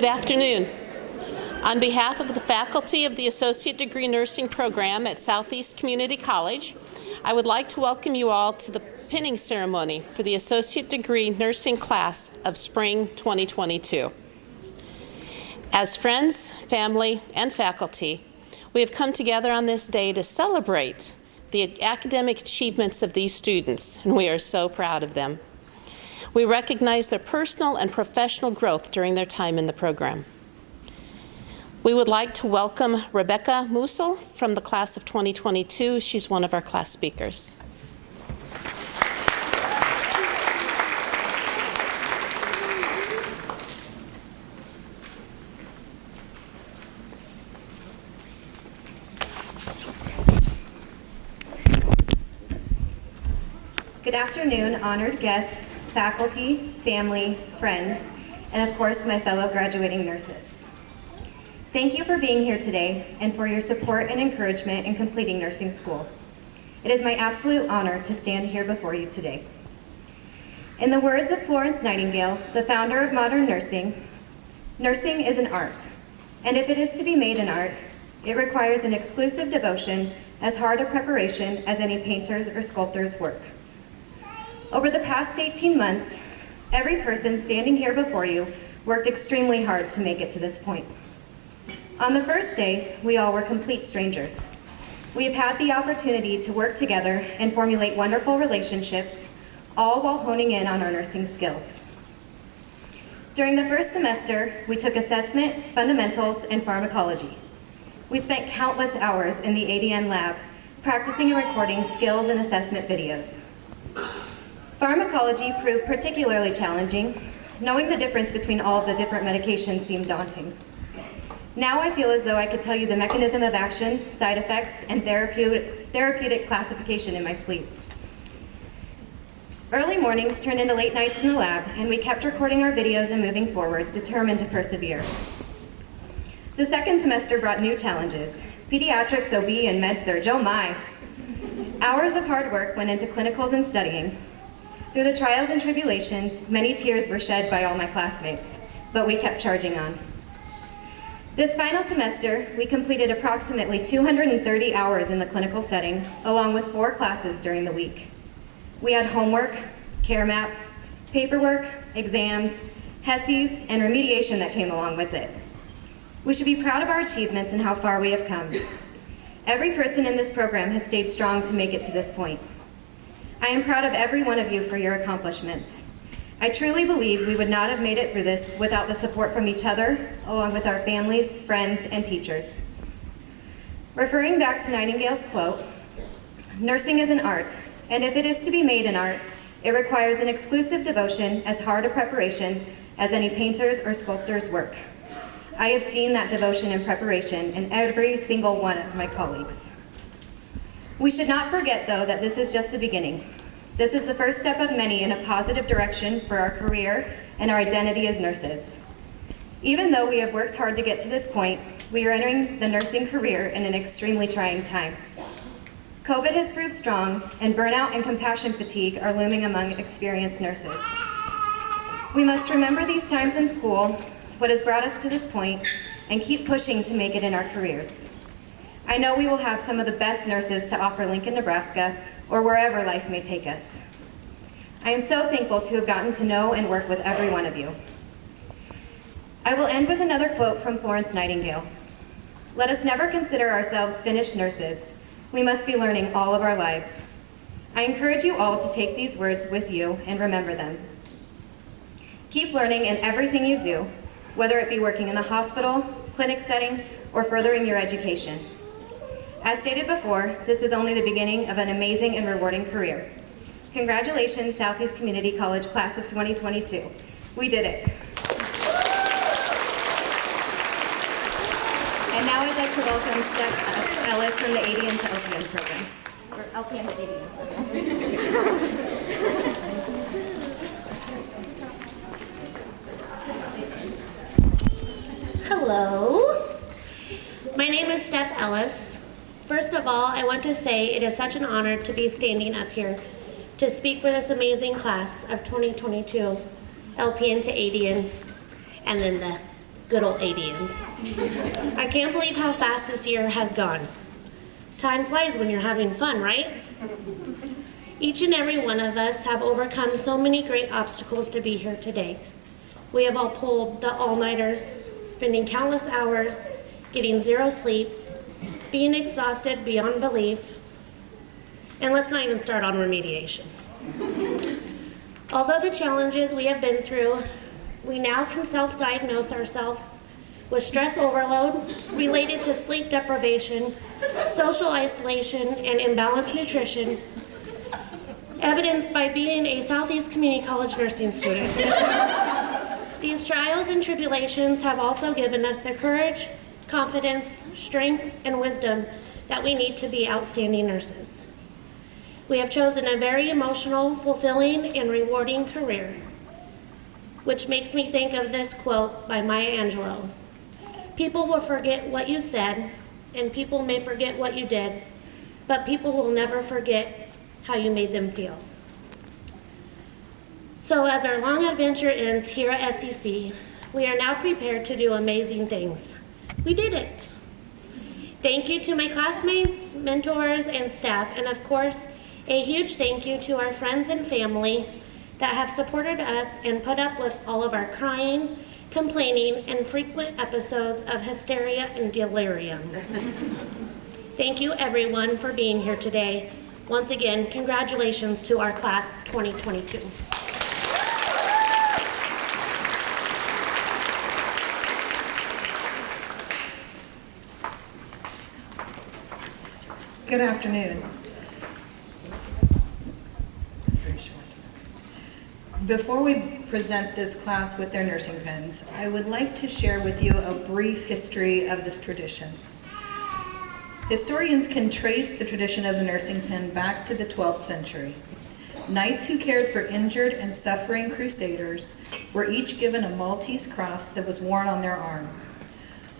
Good afternoon. On behalf of the faculty of the Associate Degree Nursing Program at Southeast Community College, I would like to welcome you all to the pinning ceremony for the Associate Degree Nursing class of Spring 2022. As friends, family, and faculty, we have come together on this day to celebrate the academic achievements of these students, and we are so proud of them. We recognize their personal and professional growth during their time in the program. We would like to welcome Rebecca Musil from the class of 2022. She's one of our class speakers. Good afternoon, honored guests, faculty, family, friends, and of course, my fellow graduating nurses. Thank you for being here today and for your support and encouragement in completing nursing school. It is my absolute honor to stand here before you today. In the words of Florence Nightingale, the founder of modern nursing, nursing is an art, and if it is to be made an art, it requires an exclusive devotion, as hard a preparation as any painter's or sculptor's work. Over the past 18 months, every person standing here before you worked extremely hard to make it to this point. On the first day, we all were complete strangers. We have had the opportunity to work together and formulate wonderful relationships, all while honing in on our nursing skills. During the first semester, we took assessment, fundamentals, and pharmacology. We spent countless hours in the ADN lab, practicing and recording skills and assessment videos. Pharmacology proved particularly challenging. Knowing the difference between all of the different medications seemed daunting. Now I feel as though I could tell you the mechanism of action, side effects, and therapeutic classification in my sleep. Early mornings turned into late nights in the lab, and we kept recording our videos and moving forward, determined to persevere. The second semester brought new challenges. Pediatrics, OB, and med-surg, oh my. Hours of hard work went into clinicals and studying. Through the trials and tribulations, many tears were shed by all my classmates, but we kept charging on. This final semester, we completed approximately 230 hours in the clinical setting, along with 4 classes during the week. We had homework, care maps, paperwork, exams, HESIs, and remediation that came along with it. We should be proud of our achievements and how far we have come. Every person in this program has stayed strong to make it to this point. I am proud of every one of you for your accomplishments. I truly believe we would not have made it through this without the support from each other, along with our families, friends, and teachers. Referring back to Nightingale's quote, nursing is an art, and if it is to be made an art, it requires an exclusive devotion, as hard a preparation as any painter's or sculptor's work. I have seen that devotion and preparation in every single one of my colleagues. We should not forget, though, that this is just the beginning. This is the first step of many in a positive direction for our career and our identity as nurses. Even though we have worked hard to get to this point, we are entering the nursing career in an extremely trying time. COVID has proved strong, and burnout and compassion fatigue are looming among experienced nurses. We must remember these times in school, what has brought us to this point, and keep pushing to make it in our careers. I know we will have some of the best nurses to offer Lincoln, Nebraska, or wherever life may take us. I am so thankful to have gotten to know and work with every one of you. I will end with another quote from Florence Nightingale. Let us never consider ourselves finished nurses. We must be learning all of our lives. I encourage you all to take these words with you and remember them. Keep learning in everything you do, whether it be working in the hospital, clinic setting, or furthering your education. As stated before, this is only the beginning of an amazing and rewarding career. Congratulations, Southeast Community College Class of 2022. We did it. And now I'd like to welcome Steph Ellis from the ADN to LPN program, or LPN to ADN program. Hello, my name is Steph Ellis. First of all, I want to say it is such an honor to be standing up here to speak for this amazing class of 2022, LPN to ADN, and then the good old ADNs. I can't believe how fast this year has gone. Time flies when you're having fun, right? Each and every one of us have overcome so many great obstacles to be here today. We have all pulled the all-nighters, spending countless hours, getting zero sleep, being exhausted beyond belief, and let's not even start on remediation. Although the challenges we have been through, we now can self-diagnose ourselves with stress overload related to sleep deprivation, social isolation, and imbalanced nutrition, evidenced by being a Southeast Community College nursing student. These trials and tribulations have also given us the courage, confidence, strength, and wisdom that we need to be outstanding nurses. We have chosen a very emotional, fulfilling, and rewarding career, which makes me think of this quote by Maya Angelou. People will forget what you said, and people may forget what you did, but people will never forget how you made them feel. So as our long adventure ends here at SCC, we are now prepared to do amazing things. We did it. Thank you to my classmates, mentors, and staff, and of course, a huge thank you to our friends and family that have supported us and put up with all of our crying, complaining, and frequent episodes of hysteria and delirium. Thank you everyone for being here today. Once again, congratulations to our class 2022. Good afternoon. Before we present this class with their nursing pins, I would like to share with you a brief history of this tradition. Historians can trace the tradition of the nursing pin back to the 12th century. Knights who cared for injured and suffering crusaders were each given a Maltese cross that was worn on their arm.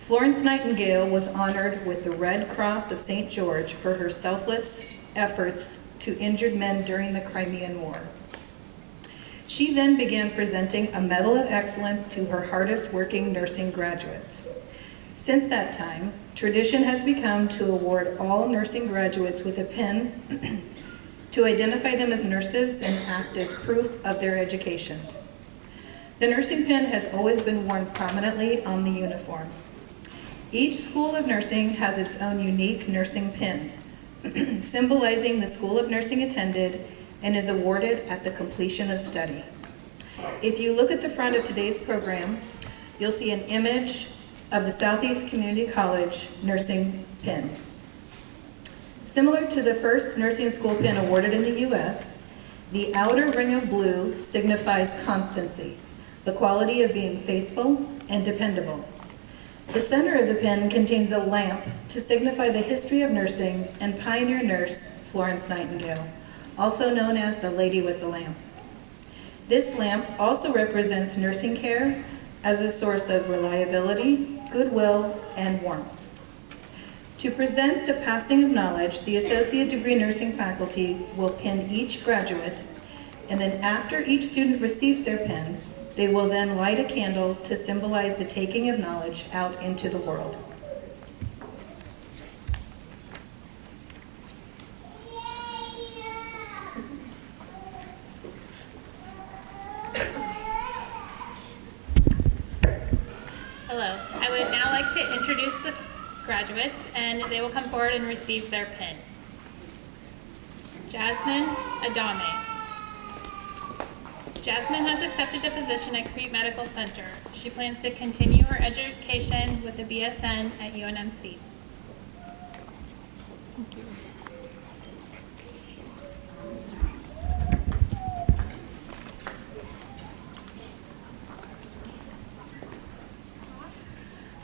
Florence Nightingale was honored with the Red Cross of St. George for her selfless efforts to injured men during the Crimean War. She then began presenting a Medal of Excellence to her hardest working nursing graduates. Since that time, tradition has become to award all nursing graduates with a pin to identify them as nurses and act as proof of their education. The nursing pin has always been worn prominently on the uniform. Each school of nursing has its own unique nursing pin, symbolizing the school of nursing attended and is awarded at the completion of study. If you look at the front of today's program, you'll see an image of the Southeast Community College nursing pin. Similar to the first nursing school pin awarded in the U.S., the outer ring of blue signifies constancy, the quality of being faithful and dependable. The center of the pin contains a lamp to signify the history of nursing and pioneer nurse Florence Nightingale, also known as the Lady with the Lamp. This lamp also represents nursing care as a source of reliability, goodwill, and warmth. To present the passing of knowledge, the associate degree nursing faculty will pin each graduate, and then after each student receives their pin, they will then light a candle to symbolize the taking of knowledge out into the world. Hello, I would now like to introduce the graduates, and they will come forward and receive their pin. Jasmine Adame. Jasmine has accepted a position at Crete Medical Center. She plans to continue her education with a BSN at UNMC. Thank you.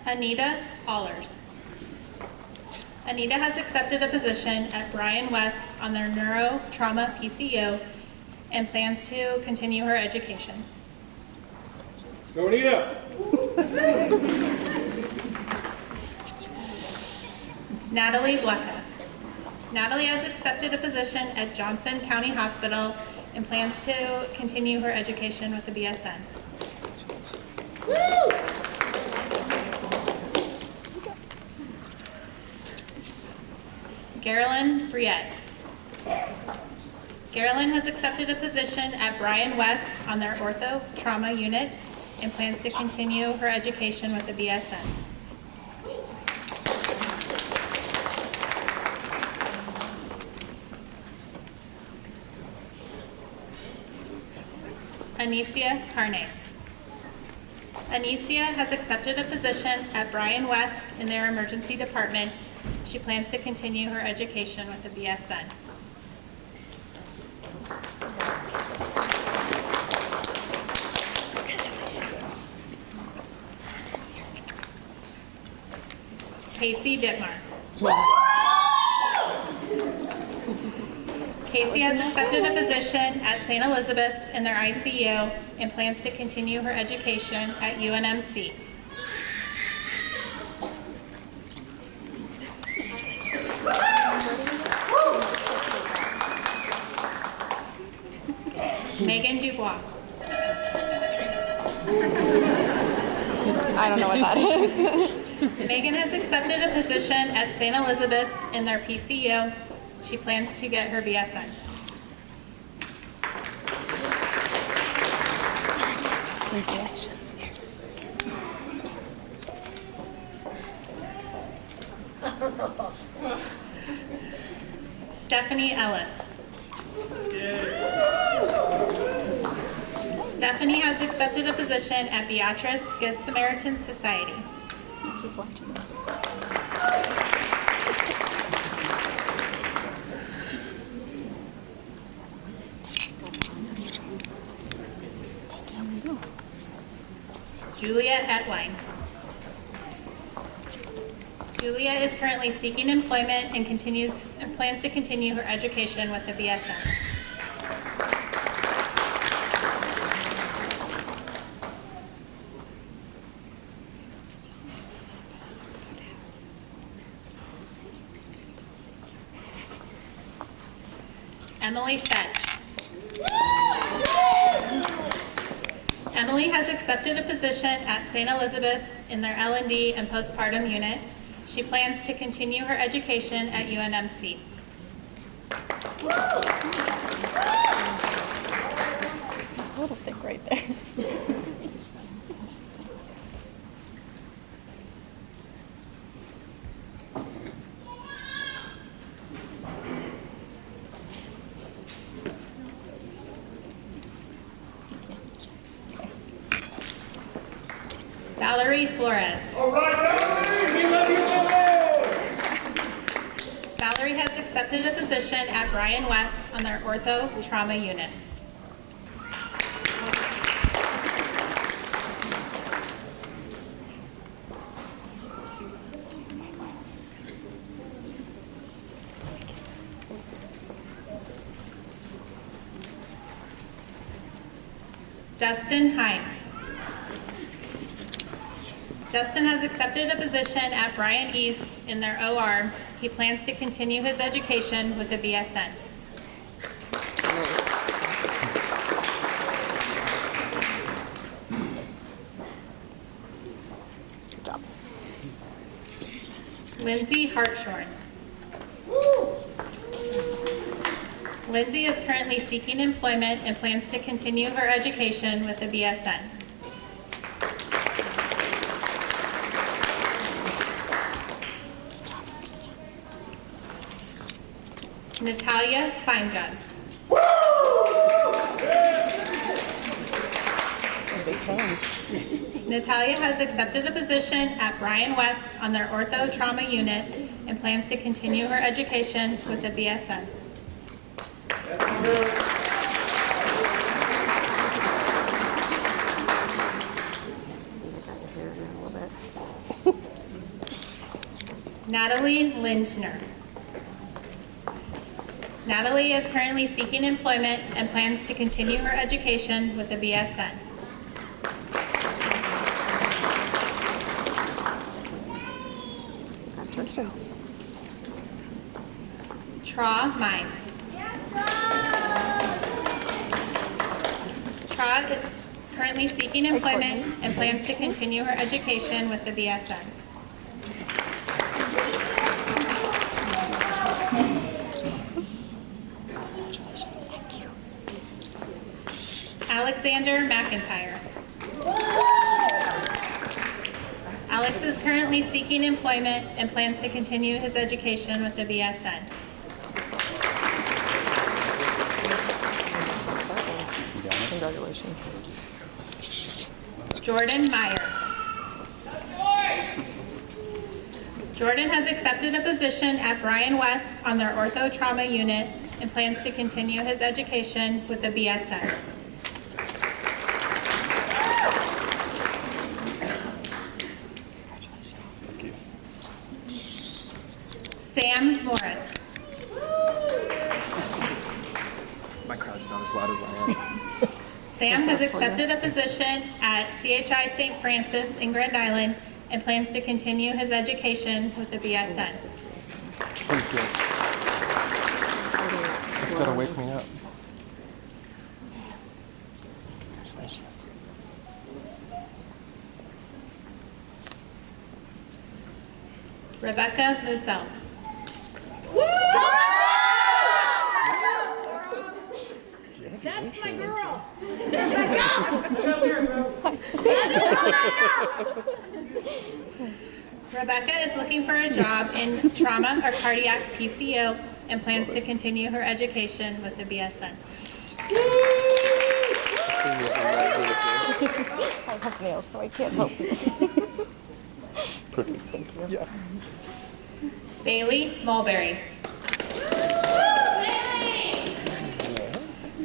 Anita Allers. Anita has accepted a position at Bryan West on their neurotrauma PCU and plans to continue her education. Go Anita! Natalie Blecka. Natalie has accepted a position at Johnson County Hospital and plans to continue her education with the BSN. Woo! Carolyn Briette. Carolyn has accepted a position at Bryan West on their ortho trauma unit and plans to continue her education with the BSN. Anicia Carney. Anicia has accepted a position at Bryan West in their emergency department. She plans to continue her education with the BSN. Casey Dittmar. Casey has accepted a position at St. Elizabeth's in their ICU and plans to continue her education at UNMC. Megan Dubois. I don't know what that is. Megan has accepted a position at St. Elizabeth's in their PCU. She plans to get her BSN. Stephanie Ellis. Stephanie has accepted a position at Beatrice Good Samaritan Society. Julia Etwine. Julia is currently seeking employment and plans to continue her education with the BSN. Emily Fetch. Emily has accepted a position at St. Elizabeth's in their L&D and postpartum unit. She plans to continue her education at UNMC. A little thick right there. Valerie Flores. All right, Valerie, we love you, Valerie. Valerie has accepted a position at Bryan West on their ortho trauma unit. Dustin Hine. Dustin has accepted a position at Bryan East in their OR. He plans to continue his education with the BSN. Good job. Lindsay Hartshorn. Lindsay is currently seeking employment and plans to continue her education with the BSN. Natalia Feinjun. Natalia has accepted a position at Bryan West on their ortho trauma unit and plans to continue her education with the BSN. Natalie Lindner. Natalie is currently seeking employment and plans to continue her education with the BSN. Congratulations. Tra Mine. Tra is currently seeking employment and plans to continue her education with the BSN. Alexander McIntyre. Alex is currently seeking employment and plans to continue his education with the BSN. Congratulations. Jordan Meyer. Jordan has accepted a position at Bryan West on their ortho trauma unit and plans to continue his education with the BSN. Sam Morris. My crowd's not as loud as I am. Sam has accepted a position at CHI St. Francis in Grand Island and plans to continue his education with the BSN. Thank you. It's gotta wake me up. Rebecca Musel. That's my girl. Rebecca is looking for a job in trauma or cardiac PCO and plans to continue her education with the BSN. I have nails, so I can't help it. Perfect, thank you. Yeah. Bailey Mulberry.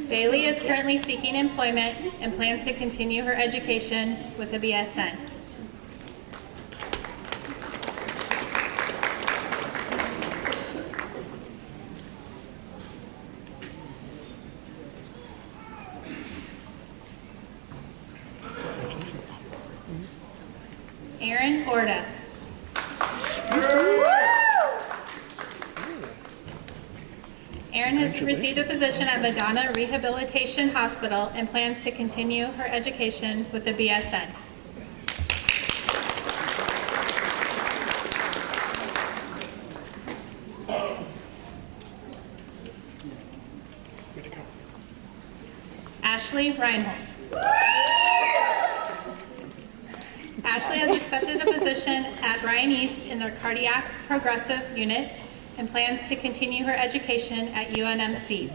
Bailey is currently seeking employment and plans to continue her education with the BSN. Aaron Orda. Erin has received a position at Madonna Rehabilitation Hospital and plans to continue her education with the BSN. Ashley Reinhold. Ashley has accepted a position at Bryan East in their cardiac progressive unit and plans to continue her education at UNMC.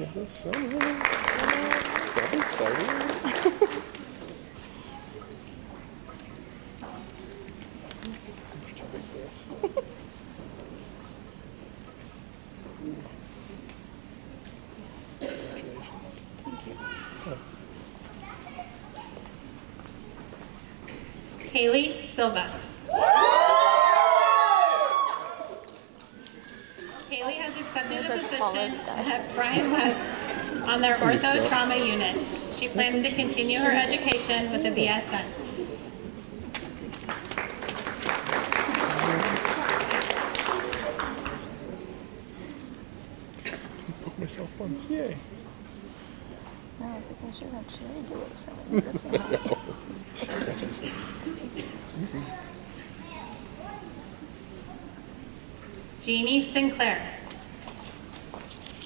Haley Silva. Haley has accepted a position at Bryan West on their ortho trauma unit. She plans to continue her education with the BSN. Poke myself once, yay. No, I think I should actually do it for me. Jeannie Sinclair.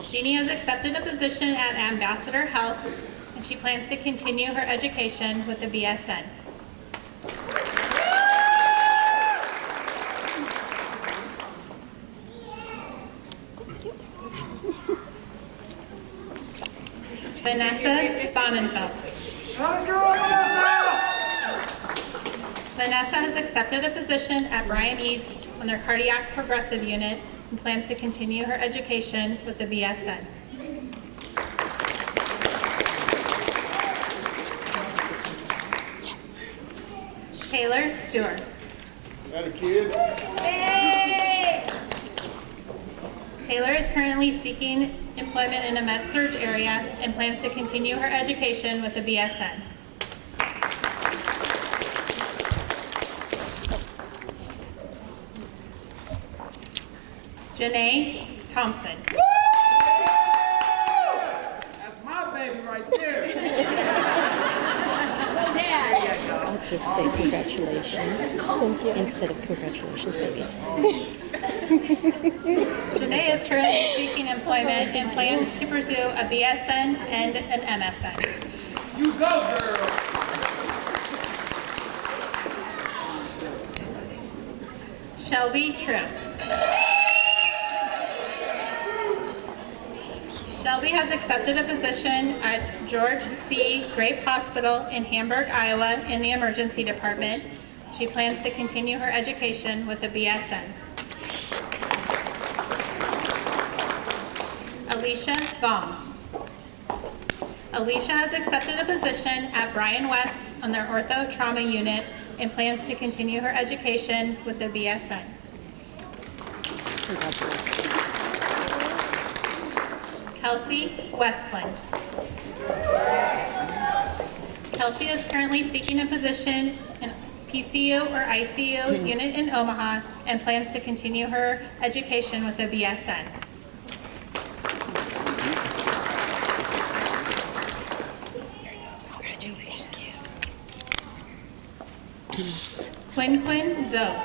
Jeannie has accepted a position at Ambassador Health, and she plans to continue her education with the BSN. Vanessa Sonnenfeld. Vanessa has accepted a position at Bryan East on their cardiac progressive unit and plans to continue her education with the BSN. Taylor Stewart. Got a kid? Taylor is currently seeking employment in a med-surg area and plans to continue her education with the BSN. Janae Thompson. That's my baby right there. I'll just say congratulations instead of congratulations, baby. Janae is currently seeking employment and plans to pursue a BSN and an MSN. You go, girl. Shelby Trim. Shelby has accepted a position at George C. Grape Hospital in Hamburg, Iowa in the emergency department. She plans to continue her education with a BSN. Alicia Baum. Alicia has accepted a position at Bryan West on their ortho trauma unit and plans to continue her education with a BSN. Kelsey Westland. Kelsey is currently seeking a position in PCU or ICU unit in Omaha and plans to continue her education with a BSN. Quinn Zoe.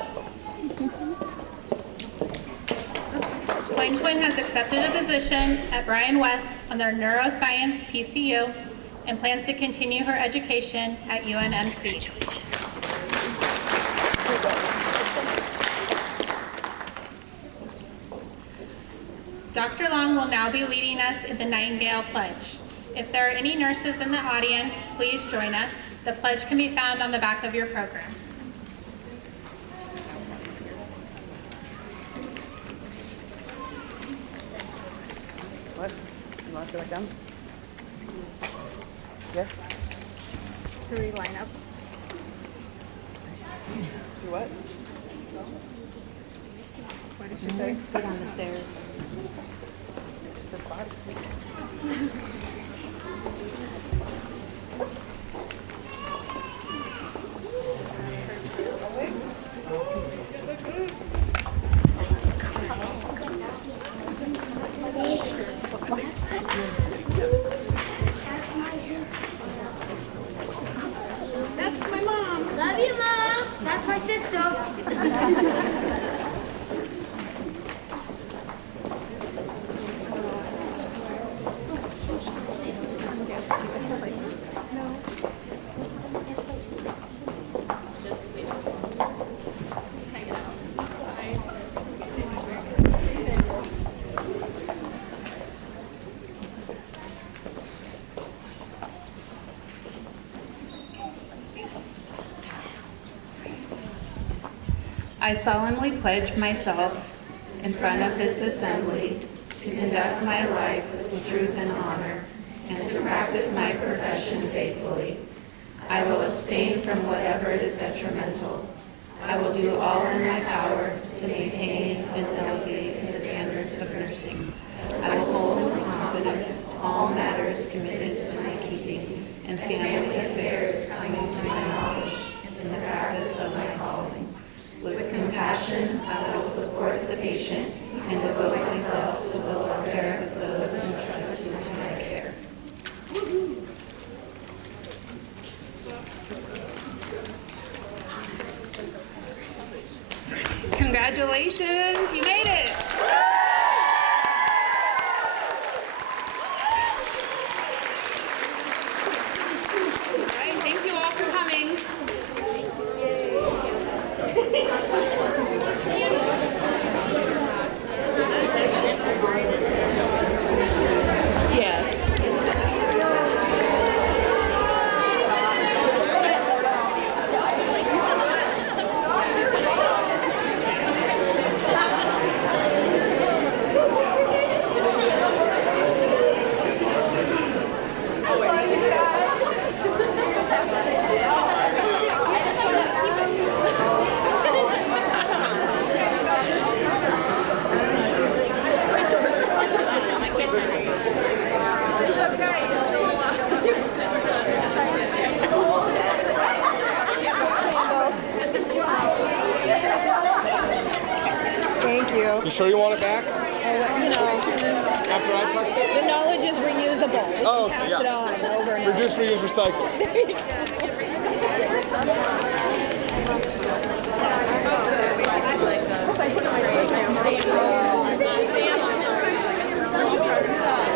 Quinn has accepted a position at Bryan West on their neuroscience PCU and plans to continue her education at UNMC. Dr. Long will now be leading us in the Nightingale Pledge. If there are any nurses in the audience, please join us. The pledge can be found on the back of your program. What? You want to sit back down? Yes? To reline up. You what? What did she say? Go down the stairs. The spots? That's my mom. Love you, Mom. That's my sister. I solemnly pledge myself in front of this assembly to conduct my life with truth and honor and to practice my profession faithfully. I will abstain from whatever is detrimental. I will do all in my power to maintain and elevate the standards of nursing. I will hold in confidence all matters committed to my keeping and family affairs coming to my knowledge in the practice of my calling. With compassion, I will support the patient and devote myself to the welfare of those entrusted to my care. Congratulations, you made it! All right, thank you all for coming. Thank you. You sure you want it back? You know, After I touch it? the knowledge is reusable. We Oh, can pass yeah. it on over and over. Reduce, reuse, recycle. I like that.